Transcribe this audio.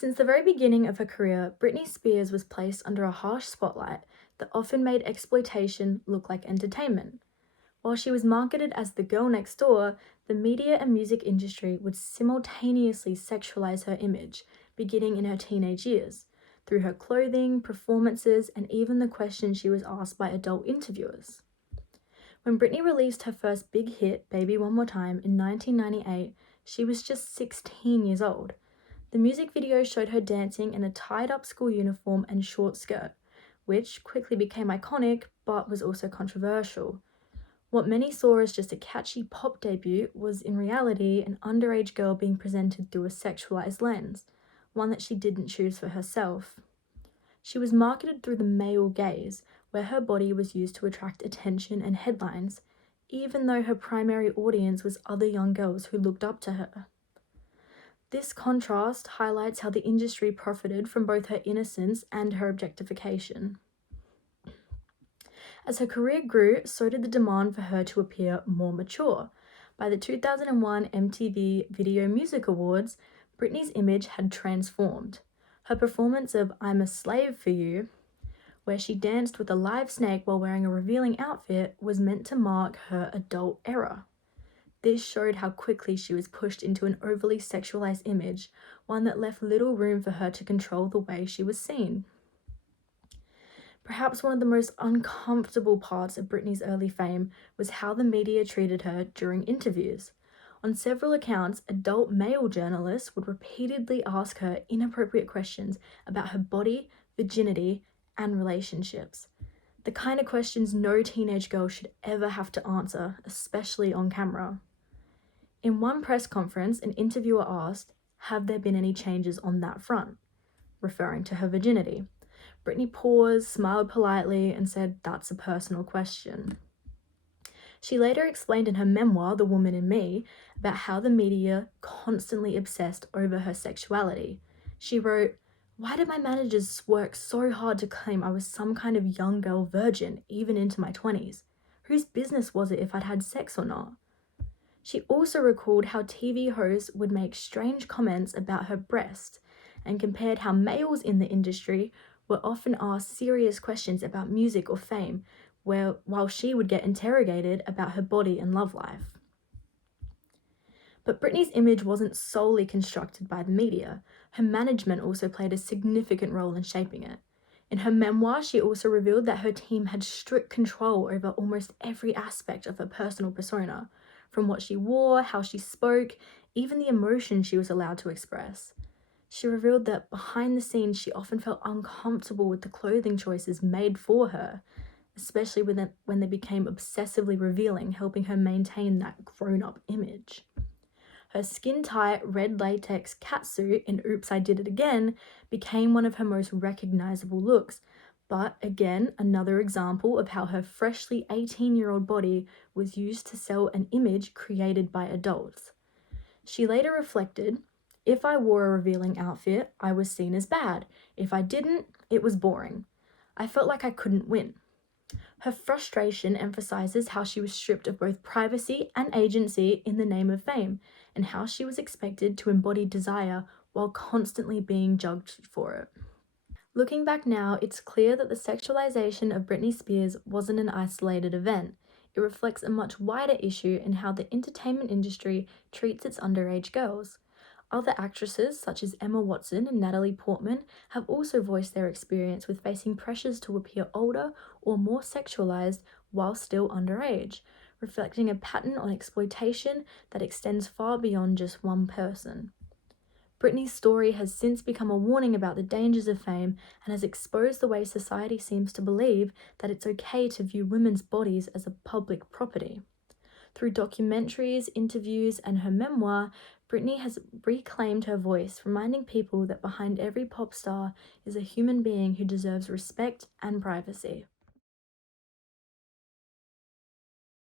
Since the very beginning of her career, Britney Spears was placed under a harsh spotlight that often made exploitation look like entertainment. While she was marketed as the girl next door, the media and music industry would simultaneously sexualize her image, beginning in her teenage years, through her clothing, performances, and even the questions she was asked by adult interviewers. When Britney released her first big hit, Baby One More Time, in 1998, she was just 16 years old. The music video showed her dancing in a tied-up school uniform and short skirt, which quickly became iconic but was also controversial. What many saw as just a catchy pop debut was in reality an underage girl being presented through a sexualized lens, one that she didn't choose for herself. She was marketed through the male gaze, where her body was used to attract attention and headlines, even though her primary audience was other young girls who looked up to her. This contrast highlights how the industry profited from both her innocence and her objectification. As her career grew, so did the demand for her to appear more mature. By the 2001 MTV Video Music Awards, Britney's image had transformed. Her performance of I'm a Slave for You, where she danced with a live snake while wearing a revealing outfit, was meant to mark her adult era. This showed how quickly she was pushed into an overly sexualized image, one that left little room for her to control the way she was seen. Perhaps one of the most uncomfortable parts of Britney's early fame was how the media treated her during interviews. On several accounts, adult male journalists would repeatedly ask her inappropriate questions about her body, virginity, and relationships. The kind of questions no teenage girl should ever have to answer, especially on camera. In one press conference, an interviewer asked, "Have there been any changes on that front?" referring to her virginity. Britney paused, smiled politely, and said, "That's a personal question." She later explained in her memoir, The Woman in Me, about how the media constantly obsessed over her sexuality. She wrote, "Why did my managers work so hard to claim I was some kind of young girl virgin, even into my 20s? Whose business was it if I'd had sex or not?" She also recalled how TV hosts would make strange comments about her breast and compared how males in the industry were often asked serious questions about music or fame, while she would get interrogated about her body and love life. But Britney's image wasn't solely constructed by the media. Her management also played a significant role in shaping it. In her memoir, she also revealed that her team had strict control over almost every aspect of her personal persona, from what she wore, how she spoke, even the emotions she was allowed to express. She revealed that behind the scenes, she often felt uncomfortable with the clothing choices made for her, especially when they became obsessively revealing, helping her maintain that grown-up image. Her skin-tight red latex catsuit in Oops, I Did It Again became one of her most recognizable looks, but again, another example of how her freshly 18-year-old body was used to sell an image created by adults. She later reflected, "If I wore a revealing outfit, I was seen as bad. If I didn't, it was boring. I felt like I couldn't win." Her frustration emphasizes how she was stripped of both privacy and agency in the name of fame, and how she was expected to embody desire while constantly being judged for it. Looking back now, it's clear that the sexualization of Britney Spears wasn't an isolated event. It reflects a much wider issue in how the entertainment industry treats its underage girls. Other actresses, such as Emma Watson and Natalie Portman, have also voiced their experience with facing pressures to appear older or more sexualized while still underage, reflecting a pattern on exploitation that extends far beyond just one person. Britney's story has since become a warning about the dangers of fame and has exposed the way society seems to believe that it's okay to view women's bodies as a public property. Through documentaries, interviews, and her memoir, Britney has reclaimed her voice, reminding people that behind every pop star is a human being who deserves respect and privacy.